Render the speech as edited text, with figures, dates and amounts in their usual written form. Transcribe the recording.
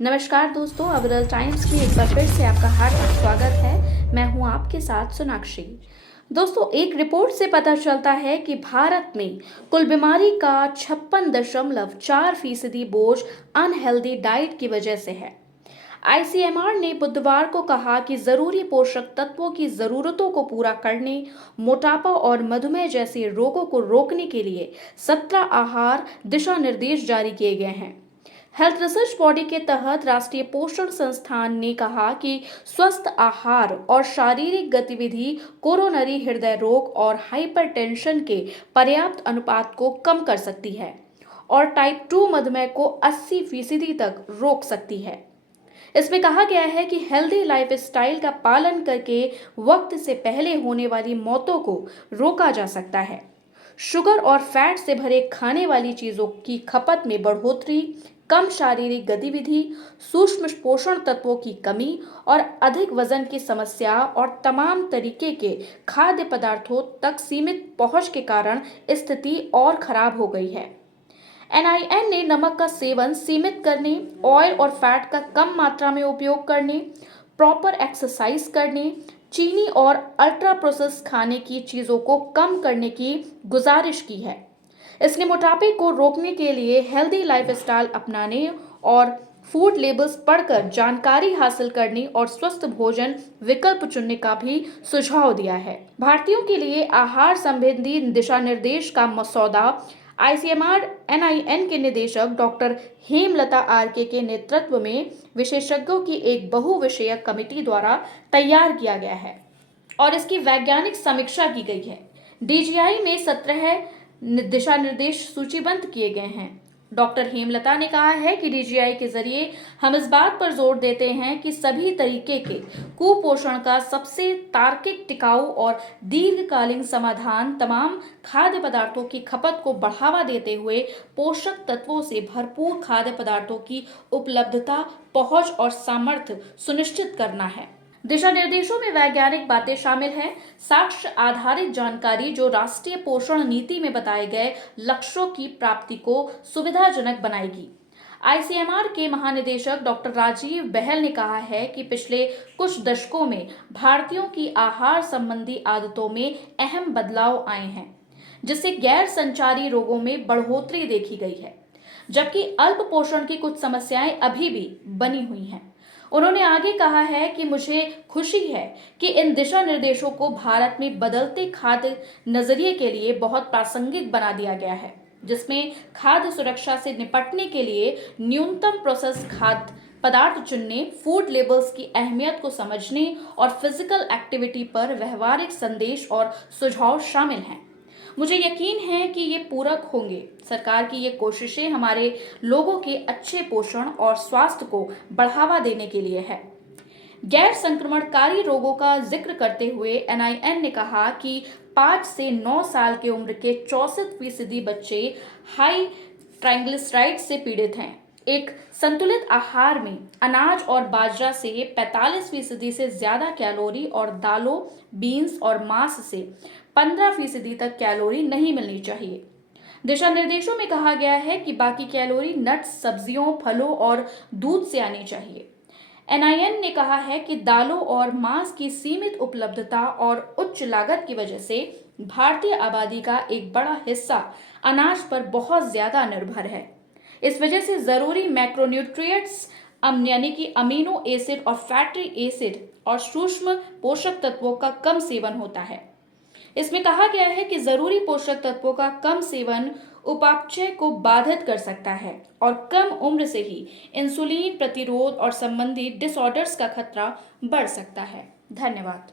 नमस्कार दोस्तों, अवरल टाइम्स में एक बार फिर से आपका हार्दिक स्वागत है। मैं हूं आपके साथ सोनाक्षी। दोस्तों, एक रिपोर्ट से पता चलता है कि भारत में कुल बीमारी का 56.4% बोझ अनहेल्दी डाइट की वजह से है। आईसीएमआर ने बुधवार को कहा कि जरूरी पोषक तत्वों की जरूरतों को पूरा करने, मोटापा और मधुमेह जैसे रोगों को रोकने के लिए 17 आहार दिशा निर्देश जारी किए गए हैं। हेल्थ रिसर्च बॉडी के तहत राष्ट्रीय पोषण संस्थान ने कहा कि स्वस्थ आहार और शारीरिक गतिविधि कोरोनरी हृदय रोग और हाइपरटेंशन के पर्याप्त अनुपात को कम कर सकती है और टाइप 2 मधुमेह को 80% तक रोक सकती है। इसमें कहा गया है कि हेल्दी लाइफस्टाइल का पालन करके वक्त से पहले होने वाली मौतों को रोका जा सकता है। शुगर और फैट से भरे खाने वाली चीजों की खपत में बढ़ोतरी, कम शारीरिक गतिविधि, सूक्ष्म पोषण तत्वों की कमी और अधिक वजन की समस्या और तमाम तरीके के खाद्य पदार्थों तक सीमित पहुंच के कारण स्थिति और खराब हो गई है। एनआईएन ने नमक का सेवन सीमित करने, ऑयल और फैट का कम मात्रा में उपयोग करने, प्रॉपर एक्सरसाइज करने, चीनी और अल्ट्रा प्रोसेस खाने की चीज़ों को कम करने की गुजारिश की है। इसने मोटापे को रोकने के लिए हेल्दी लाइफस्टाइल अपनाने और फूड लेबल्स पढ़कर जानकारी हासिल करने और स्वस्थ भोजन विकल्प चुनने का भी सुझाव दिया है। भारतीयों के लिए आहार संबंधी दिशा निर्देश का मसौदा आईसीएमआर एनआईएन के निदेशक डॉक्टर हेमलता आरके के नेतृत्व में विशेषज्ञों की एक बहुविषयक कमेटी द्वारा तैयार किया गया है और इसकी वैज्ञानिक समीक्षा की गई है। डीजीआई में 17 दिशा निर्देश सूचीबद्ध किए गए हैं। डॉक्टर हेमलता ने कहा है कि डीजीआई के जरिए हम इस बात पर जोर देते हैं कि सभी तरीके के कुपोषण का सबसे तार्किक, टिकाऊ और दीर्घकालीन समाधान तमाम खाद्य पदार्थों की खपत को बढ़ावा देते हुए पोषक तत्वों से भरपूर खाद्य पदार्थों की उपलब्धता, पहुंच और सामर्थ्य सुनिश्चित करना है। दिशा निर्देशों में वैज्ञानिक बातें शामिल हैं, साक्ष्य आधारित जानकारी जो राष्ट्रीय पोषण नीति में बताए गए लक्ष्यों की प्राप्ति को सुविधाजनक बनाएगी। आईसीएमआर के महानिदेशक डॉक्टर राजीव बहल ने कहा है कि पिछले कुछ दशकों में भारतीयों की आहार संबंधी आदतों में अहम बदलाव आए हैं, जिससे गैर संचारी रोगों में बढ़ोतरी देखी गई है, जबकि अल्प पोषण की कुछ समस्याएं अभी भी बनी हुई हैं। उन्होंने आगे कहा है कि मुझे खुशी है कि इन दिशा निर्देशों को भारत में बदलते खाद्य नजरिए के लिए बहुत प्रासंगिक बना दिया गया है, जिसमें खाद्य सुरक्षा से निपटने के लिए न्यूनतम प्रोसेस खाद्य पदार्थ चुनने, फूड लेबल्स की अहमियत को समझने और फिजिकल एक्टिविटी पर व्यवहारिक संदेश और सुझाव शामिल हैं। मुझे यकीन है कि ये पूरक होंगे। सरकार की ये कोशिशें हमारे लोगों के अच्छे पोषण और स्वास्थ्य को बढ़ावा देने के लिए है। गैर संक्रमणकारी रोगों का जिक्र करते हुए एनआईएन ने कहा कि 5 से 9 साल की उम्र के 64% बच्चे हाई ट्राइग्लिसराइड से पीड़ित हैं। एक संतुलित आहार में अनाज और बाजरा से 45% से ज्यादा कैलोरी और दालों, बीन्स और मांस से 15% तक कैलोरी नहीं मिलनी चाहिए। दिशा निर्देशों में कहा गया है कि बाकी कैलोरी नट्स, सब्जियों, फलों और दूध से आनी चाहिए। एनआईएन ने कहा है कि दालों और मांस की सीमित उपलब्धता और उच्च लागत की वजह से भारतीय आबादी का एक बड़ा हिस्सा अनाज पर बहुत ज्यादा निर्भर है। इस वजह से जरूरी मैक्रोन्यूट्रिएंट्स यानी कि अमीनो एसिड और फैटी एसिड और सूक्ष्म पोषक तत्वों का कम सेवन होता है। इसमें कहा गया है कि जरूरी पोषक तत्वों का कम सेवन उपापचय को बाधित कर सकता है और कम उम्र से ही इंसुलिन प्रतिरोध और संबंधी डिसऑर्डर्स का खतरा बढ़ सकता है। धन्यवाद।